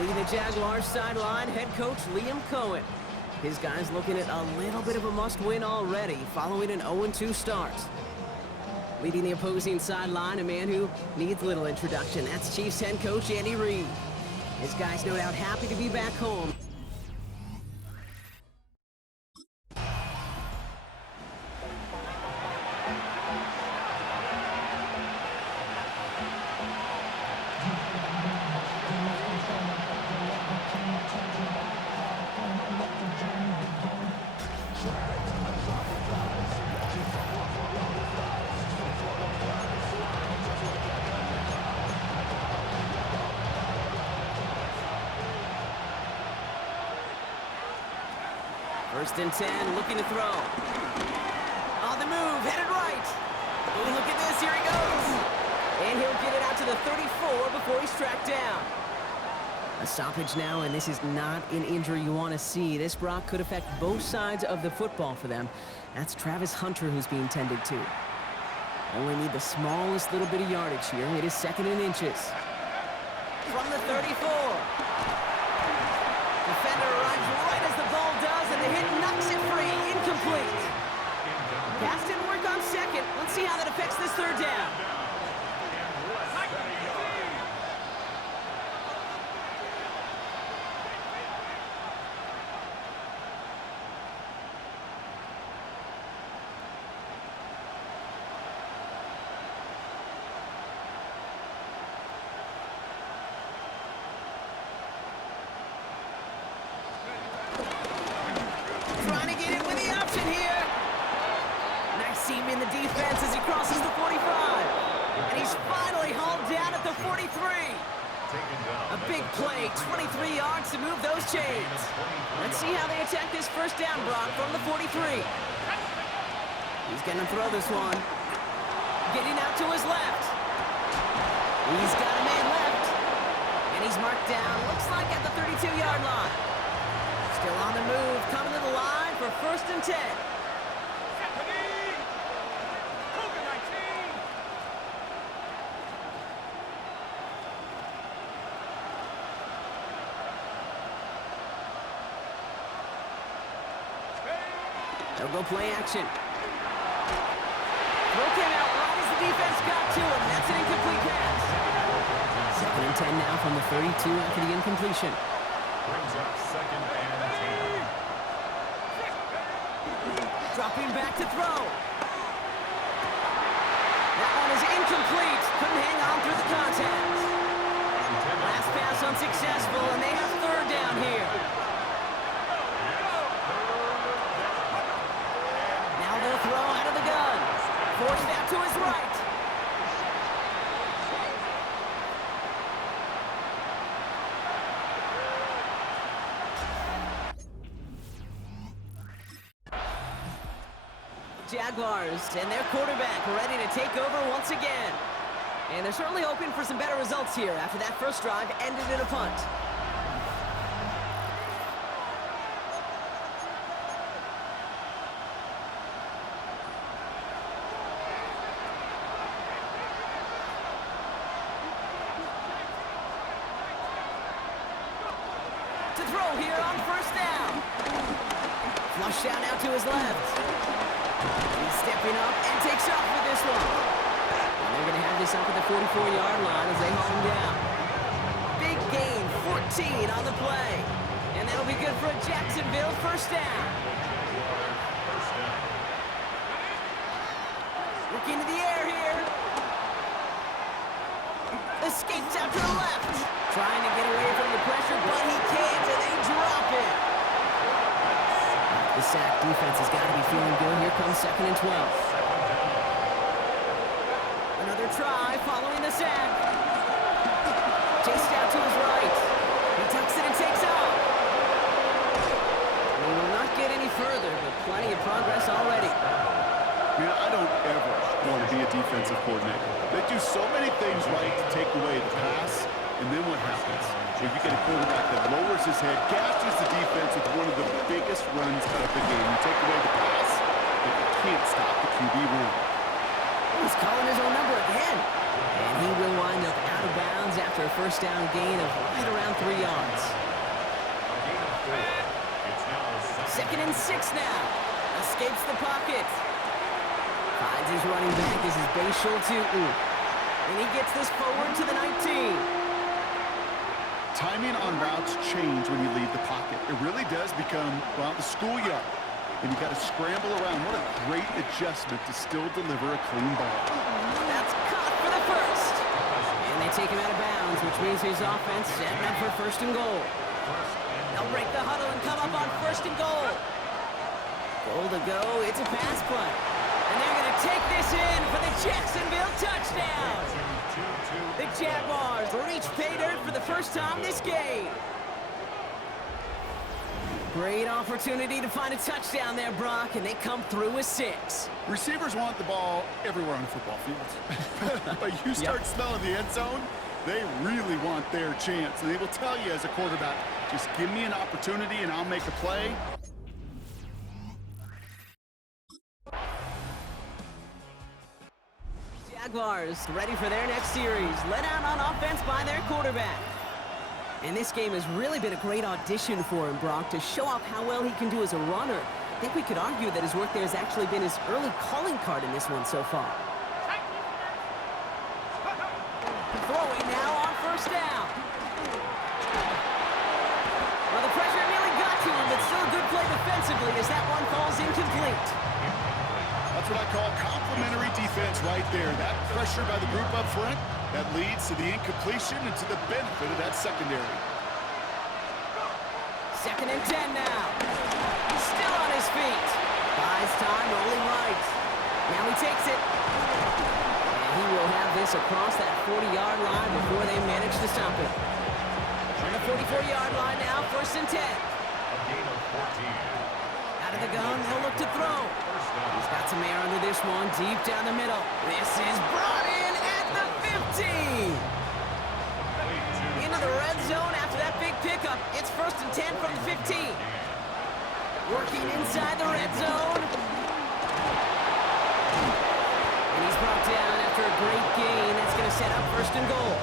Leading the Jaguars sideline, head coach Liam Cohen. His guys looking at a little bit of a must-win already, following an 0-2 start. Leading the opposing sideline, a man who needs little introduction. That's Chiefs head coach Andy Reid. His guys no doubt happy to be back home. First and 10, looking to throw. On the move, headed right. Oh, look at this, here he goes. And he'll get it out to the 34 before he's tracked down. A stoppage now, and this is not an injury you want to see. This, Brock, could affect both sides of the football for them. That's Travis Hunter who's being tended to. Only need the smallest little bit of yardage here. It is 2nd and inches. From the 34. Defender arrives right as the ball does, and the hit knocks it free. Incomplete. Pass didn't work on 2nd. Let's see how that affects this 3rd down. Trying to get in with the option here. Nice seam in the defense as he crosses the 45. And he's finally hauled down at the 43. A big play, 23 yards to move those chains. Let's see how they attack this 1st down, Brock, from the 43. He's going to throw this one. Getting out to his left. He's got a man left. And he's marked down, looks like at the 32-yard line. Still on the move, coming to the line for 1st and 10. They'll go play action. Throw came out right as the defense got to him. That's an incomplete pass. 2nd and 10 now from the 32 after the incompletion. Brings up 2nd and 10. Dropping back to throw. That one is incomplete. Couldn't hang on through the contact. Last pass unsuccessful, and they have 3rd down here. Now they'll throw out of the gun. Forced out to his right. Jaguars and their quarterback ready to take over once again. And they're certainly hoping for some better results here after that first drive ended in a punt. To throw here on 1st down. Flush out now to his left. He's stepping up and takes off with this one. And they're going to have this up at the 44-yard line as they haul him down. Big gain, 14 on the play. And that'll be good for a Jacksonville 1st down. Look into the air here. Escapes out to the left. Trying to get away from the pressure, but he can't, and they drop it. The sack defense has got to be feeling good. Here comes 2nd and 12. Another try following the sack. Chased out to his right. He tucks it and takes off. He will not get any further, but plenty of progress already. Man, I don't ever want to be a defensive coordinator. They do so many things right to take away the pass, and then what happens? If you get a quarterback that lowers his head, gashes the defense with one of the biggest runs of the game. You take away the pass, but you can't stop the QB run. He's calling his own number again. And he will wind up out of bounds after a first down gain of right around 3 yards. Second and 6 now. Escapes the pocket. Finds his running back as his base Schultz-Uton. And he gets this forward to the 19. Timing on routes change when you leave the pocket. It really does become, well, the schoolyard. And you got to scramble around. What a great adjustment to still deliver a clean ball. That's caught for the first. And they take him out of bounds, which means his offense setting up for first and goal. They'll break the huddle and come up on first and goal. Goal to go. It's a pass play. And they're going to take this in for the Jacksonville touchdown. The Jaguars reach pay dirt for the first time this game. Great opportunity to find a touchdown there, Brock, and they come through with 6. Receivers want the ball everywhere on the football field. But you start smelling the end zone, they really want their chance. And they will tell you as a quarterback, just give me an opportunity and I'll make a play. Jaguars ready for their next series, led out on offense by their quarterback. And this game has really been a great audition for him, Brock, to show off how well he can do as a runner. I think we could argue that his work there has actually been his early calling card in this one so far. Throwing now on first down. Well, the pressure nearly got to him, but still a good play defensively as that one falls incomplete. That's what I call complimentary defense right there. That pressure by the group up front, that leads to the incompletion and to the benefit of that secondary. Second and 10 now. Still on his feet. Buys time, rolling right. Now he takes it. And he will have this across that 40-yard line before they manage to stop it. On the 44-yard line now, first and 10. Out of the gun, he'll look to throw. He's got some air under this one, deep down the middle. This is brought in at the 15. Into the red zone after that big pickup. It's first and 10 from the 15. Working inside the red zone. And he's brought down after a great gain. That's going to set up first and goal.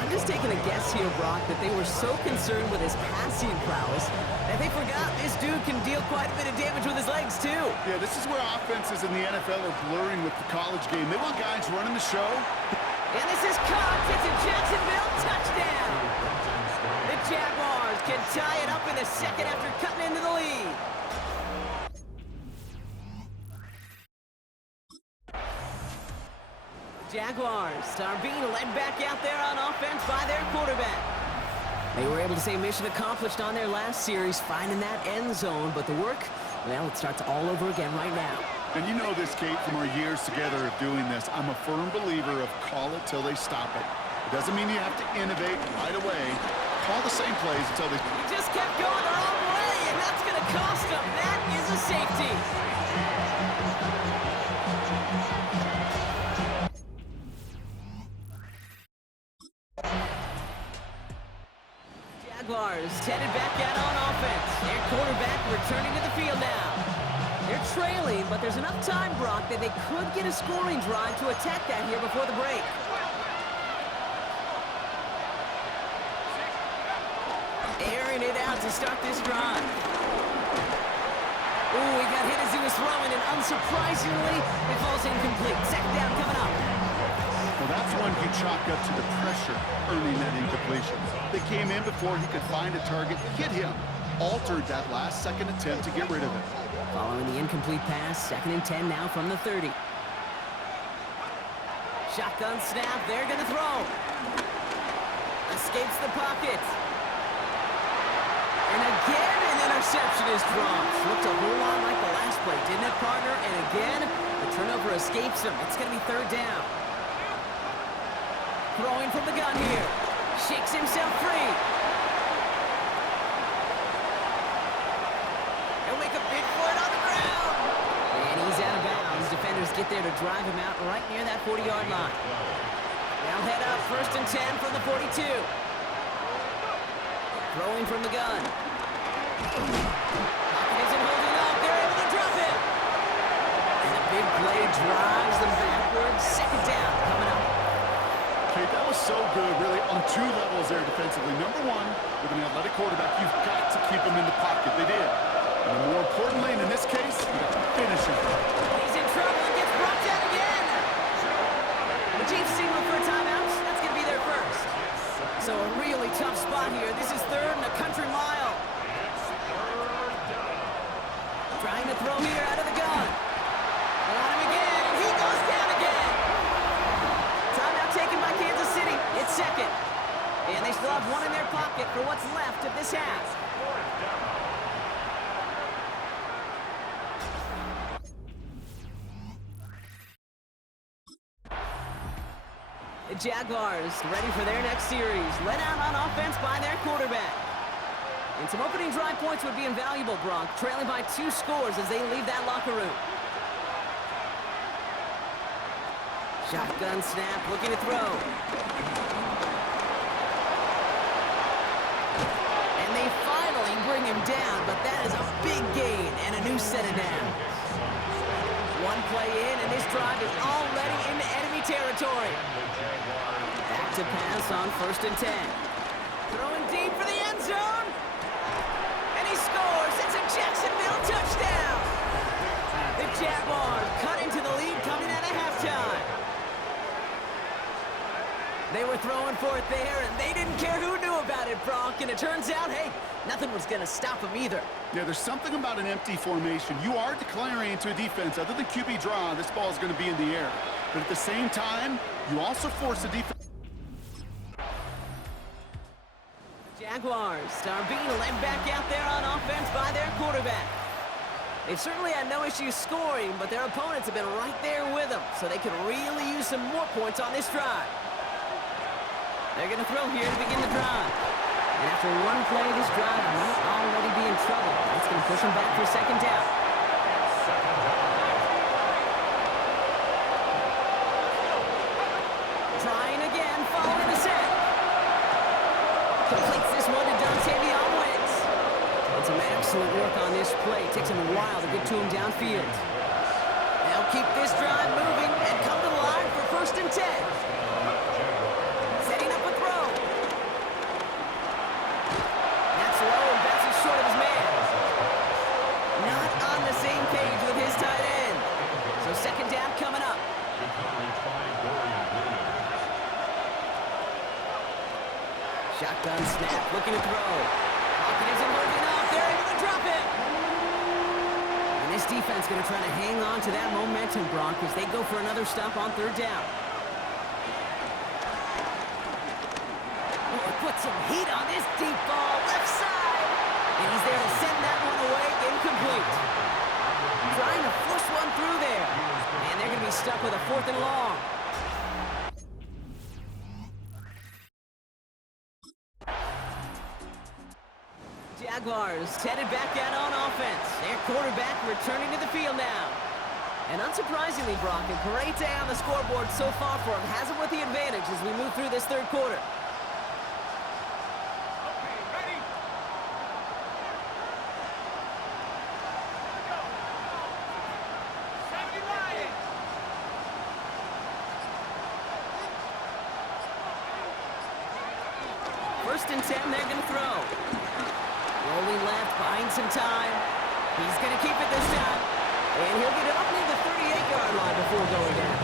I'm just taking a guess here, Brock, that they were so concerned with his passing prowess that they forgot this dude can deal quite a bit of damage with his legs, too. Yeah, this is where offenses in the NFL are blurring with the college game. They want guys running the show. And this is caught. It's a Jacksonville touchdown. The Jaguars can tie it up in the second after cutting into the lead. Jaguars are being led back out there on offense by their quarterback. They were able to say mission accomplished on their last series, finding that end zone, but the work, well, it starts all over again right now. And you know this, Kate, from our years together of doing this. I'm a firm believer of call it till they stop it. It doesn't mean you have to innovate right away. Call the same plays until they... He just kept going the wrong way, and that's going to cost them. That is a safety. Jaguars headed back out on offense. Their quarterback returning to the field now. They're trailing, but there's enough time, Brock, that they could get a scoring drive to attack that here before the break. Airing it out to start this drive. Ooh, he got hit as he was throwing, and unsurprisingly, it falls incomplete. Second down coming up. Well, that's one you chalk up to the pressure earning that incompletion. They came in before he could find a target, hit him, altered that last second attempt to get rid of it. Following the incomplete pass, second and 10 now from the 30. Shotgun snap, they're going to throw. Escapes the pocket. And again, an interception is dropped. Looked a whole lot like the last play, didn't it, partner? And again, the turnover escapes him. It's going to be third down. Throwing from the gun here. Shakes himself free. He'll make a big for it on the ground. And he's out of bounds. Defenders get there to drive him out right near that 40-yard line. Now head up, first and 10 from the 42. Throwing from the gun. Pocket isn't holding up. They're able to drop it. And a big play drives them backward Second down coming up. Okay, that was so good, really, on two levels there defensively. Number one, with an athletic quarterback, you've got to keep him in the pocket. They did. And more importantly, and in this case, you got to finish him. He's in trouble and gets brought down again. The Chiefs signal for a timeout. That's going to be their first. So a really tough spot here. This is third and a country mile. Trying to throw here out of the gun. On him again, and he goes down again. Timeout taken by Kansas City. It's second. And they still have one in their pocket for what's left of this half. The Jaguars ready for their next series. Let out on offense by their quarterback. And some opening drive points would be invaluable, Bronk, trailing by 2 scores as they leave that locker room. Shotgun snap, looking to throw. And they finally bring him down, but that is a big gain and a new set of downs. One play in, and this drive is already into enemy territory. Back to pass on 1st and 10. Throwing deep for the end zone. And he scores. It's a Jacksonville touchdown. The Jaguars cut into the lead coming out of halftime. They were throwing for it there, and they didn't care who knew about it, Bronk. And it turns out, hey, nothing was going to stop them either. Yeah, there's something about an empty formation. You are declaring into a defense. Other than QB draw, this ball is going to be in the air. But at the same time, you also force the defense. Jaguars are being led back out there on offense by their quarterback. They've certainly had no issues scoring, but their opponents have been right there with them, so they could really use some more points on this drive. They're going to throw here to begin the drive. And after one play, this drive might already be in trouble. That's going to push them back for a second down. Trying again, following the set. Completes this one to Dontavion Wentz. And some excellent work on this play. It takes him a while to get to him downfield. They'll keep this drive moving and come to the line for 1st and 10. Setting up a throw. That's low and bounces short of his man. Not on the same page with his tight end. So second down coming up. Shotgun snap, looking to throw. Hawkins isn't working off. They're able to drop it. And this defense going to try to hang on to that momentum, Bronk, as they go for another stop on 3rd down. Oh, put some heat on this deep ball, left side. And he's there to send that one away, incomplete. Trying to push one through there. And they're going to be stuck with a 4th and long. Jaguars headed back out on offense. Their quarterback returning to the field now. And unsurprisingly, Brock, a great day on the scoreboard so far for him. Has him with the advantage as we move through this 3rd quarter. First and 10, they're going to throw. Rolling left, buying some time. He's going to keep it this time. And he'll get it up near the 38-yard line before going down.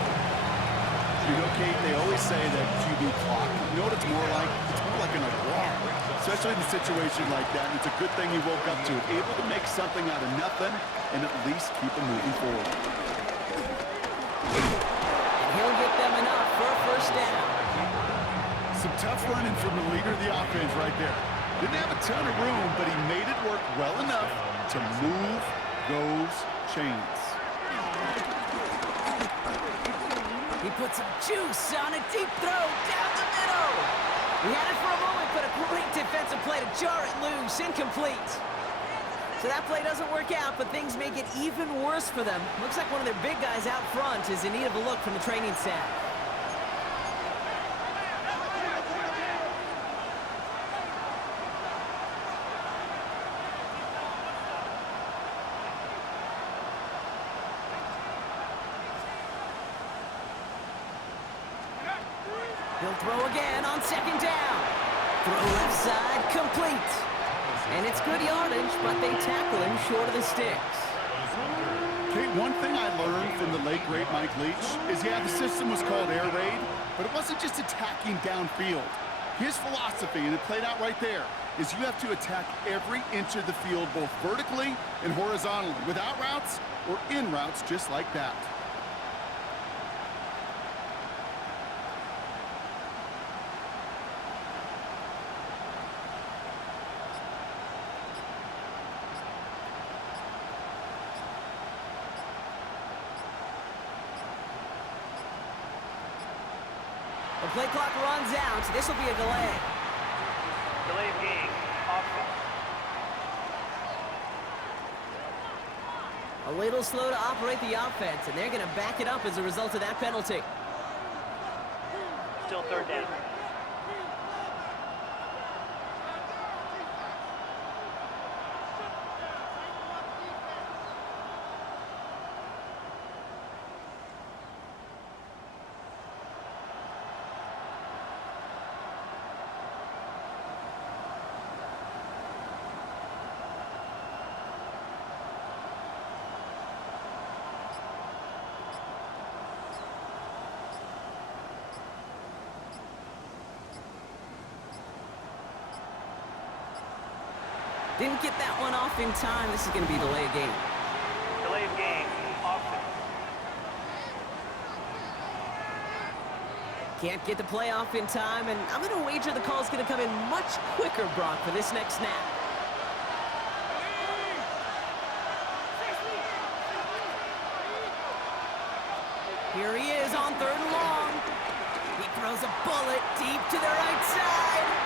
You know, Kate, they always say that QB clock. You know what it's more like? It's more like an alarm, especially in a situation like that. And it's a good thing he woke up to it, able to make something out of nothing and at least keep him moving forward. And he'll get them enough for a 1st down. Some tough running from the leader of the offense right there. Didn't have a ton of room, but he made it work well enough to move those chains. He put some juice on a deep throw down the middle. He had it for a moment, but a great defensive play to jar it loose, incomplete. So that play doesn't work out, but things make it even worse for them. Looks like one of their big guys out front is in need of a look from the training staff. He'll throw again on second down. Throw left side, complete. And it's good yardage, but they tackle him short of the sticks. Okay, one thing I learned from the late, great Mike Leach is, yeah, the system was called air raid, but it wasn't just attacking downfield. His philosophy, and it played out right there, is you have to attack every inch of the field, both vertically and horizontally, without routes or in routes just like that. The play clock runs out. This will be a delay. Delay of game. Offense. A little slow to operate the offense, and they're going to back it up as a result of that penalty. Still third down. Didn't get that one off in time. This is going to be delay of game. Delay of game. Offense. Can't get the play off in time, and I'm going to wager the call's going to come in much quicker, Brock, for this next snap. Here he is on third and long. He throws a bullet deep to the right side.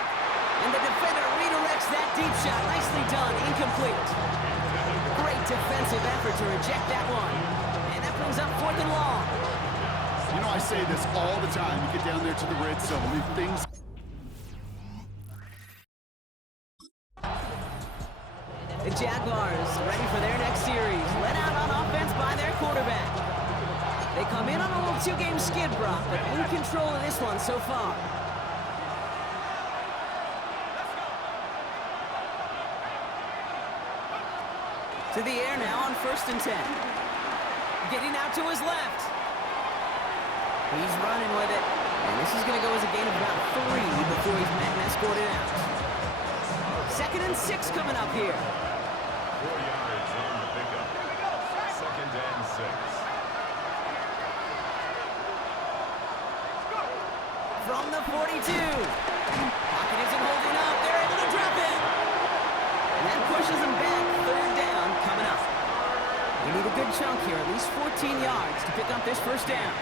And the defender redirects that deep shot. Nicely done. Incomplete. Great defensive effort to reject that one. And that brings up fourth and long. You know, I say this all the time. You get down there to the red zone, and things... The Jaguars ready for their next series. Let out on offense by their quarterback. They come in on a little two-game skid, Brock, but in control of this one so far. To the air now on 1st and 10. Getting out to his left. He's running with it. And this is going to go as a gain of about 3 before he's met and escorted out. 2nd and 6 coming up here. 4 yards on the pickup. 2nd and 6. From the 42. Pocket isn't holding up. They're able to drop it. And that pushes him back. 3rd down coming up. We need a good chunk here, at least 14 yards to pick up this 1st down.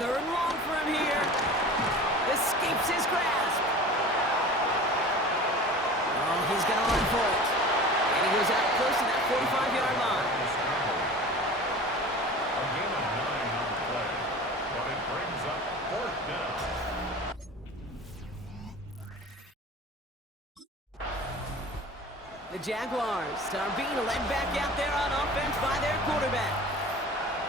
3rd and long for him here. Escapes his grasp. Oh, he's going to run for it. And he goes out close to that 45-yard line. A gain of 9 on the play, but it brings up 4th down. The Jaguars are being led back out there on offense by their quarterback.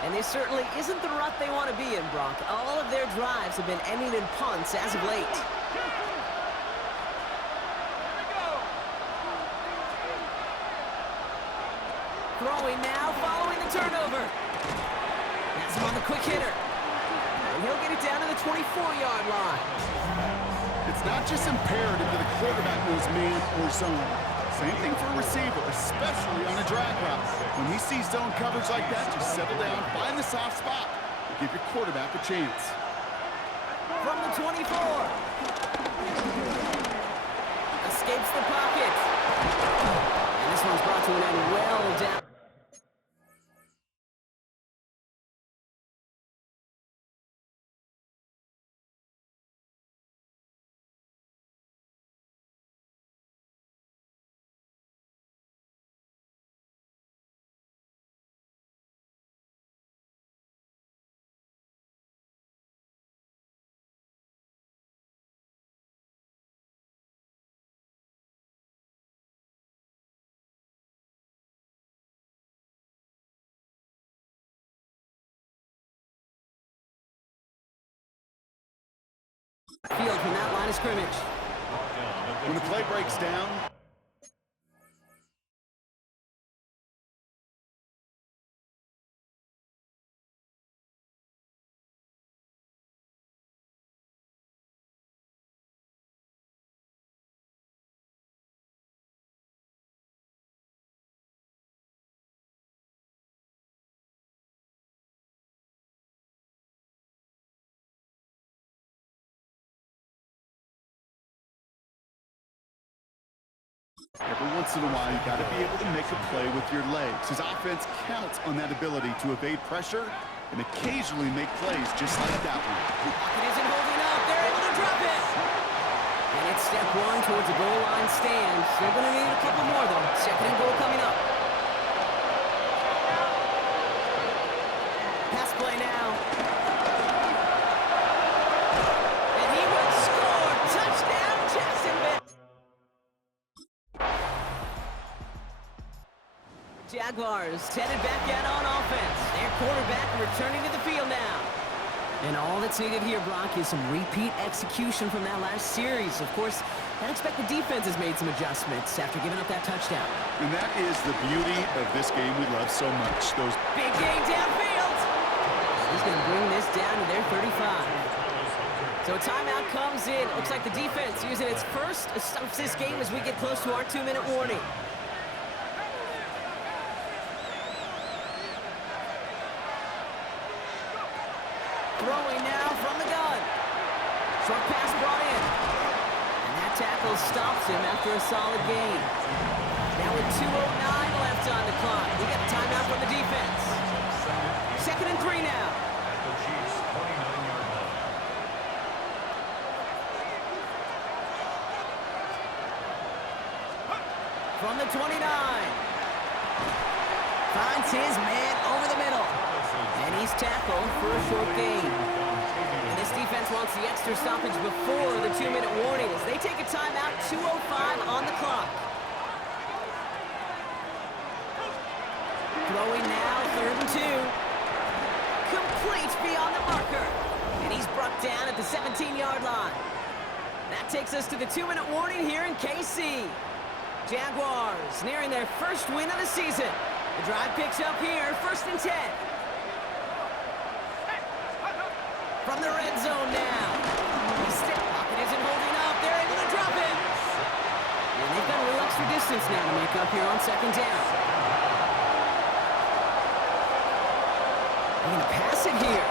And this certainly isn't the rut they want to be in, Brock. All of their drives have been ending in punts as of late. Throwing now, following the turnover. That's him on the quick hitter. And he'll get it down to the 24-yard line. It's not just imperative that a quarterback knows man or zone. Same thing for a receiver, especially on a drag route. When he sees zone coverage like that, just settle down, find the soft spot, and give your quarterback a chance. From the 24. Escapes the pocket. And this one's brought to an end well down. Field from that line of scrimmage. When the play breaks down, every once in a while, you got to be able to make a play with your legs. His offense counts on that ability to evade pressure and occasionally make plays just like that one. Pocket isn't holding up. They're able to drop it. And it's step one towards a goal line stand. Still going to need a couple more, though. Second and goal coming up. Pass play now. And he will score. Touchdown, Jacksonville. Jaguars headed back out on offense. Their quarterback returning to the field now. And all that's needed here, Brock, is some repeat execution from that last series. Of course, I expect the defense has made some adjustments after giving up that touchdown. And that is the beauty of this game we love so much. Those big game downfield. He's going to bring this down to their 35. So a timeout comes in. Looks like the defense using its first of this game as we get close to our 2-minute warning. Throwing now from the gun. Short pass brought in. And that tackle stops him after a solid gain. Now with 2:09 left on the clock. We got a timeout from the defense. Second and 3 now. At the Chiefs' 29-yard line. From the 29. Finds his man over the middle. And he's tackled for a short gain. And this defense wants the extra stoppage before the 2-minute warning as they take a timeout, 2:05 on the clock. Throwing now, 3rd and 2. Complete beyond the marker. And he's brought down at the 17-yard line. That takes us to the 2-minute warning here in KC. Jaguars nearing their first win of the season. The drive picks up here, 1st and 10. From the red zone now. Pocket isn't holding up. They're able to drop it. And they've got a little extra distance now to make up here on 2nd down. They're going to pass it here.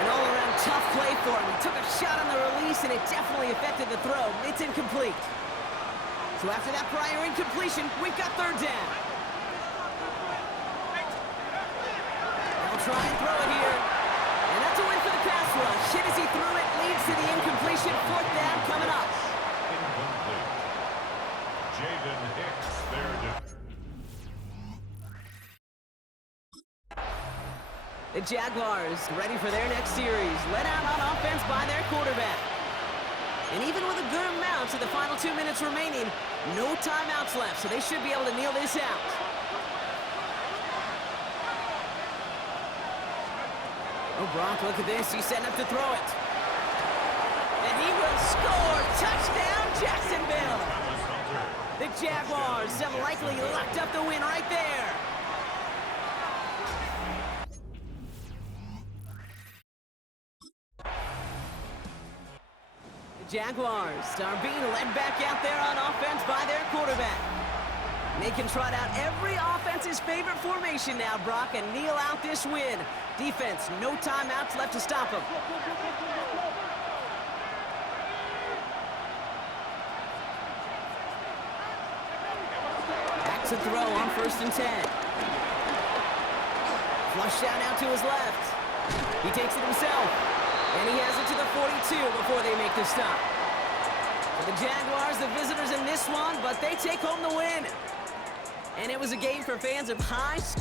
An all-around tough play for him. He took a shot on the release, and it definitely affected the throw. It's incomplete. So after that prior incompletion, we've got 3rd down. They'll try and throw it here. And that's a win for the pass rush. Hit as he threw it, leads to the incompletion. 4th down coming up. Incomplete. Jaden Hicks there to... The Jaguars ready for their next series. Led out on offense by their quarterback. And even with a good amount to the final 2 minutes remaining, no timeouts left, so they should be able to kneel this out. Oh, Brock, look at this. He's setting up to throw it. And he will score. Touchdown, Jacksonville. The Jaguars have likely locked up the win right there. The Jaguars are being led back out there on offense by their quarterback. They can trot out every offense's favorite formation now, Brock, and kneel out this win. Defense, no timeouts left to stop them. Back to throw on 1st and 10. Flush down out to his left. He takes it himself. And he has it to the 42 before they make the stop. For the Jaguars, the visitors in this one, but they take home the win. And it was a game for fans of high score.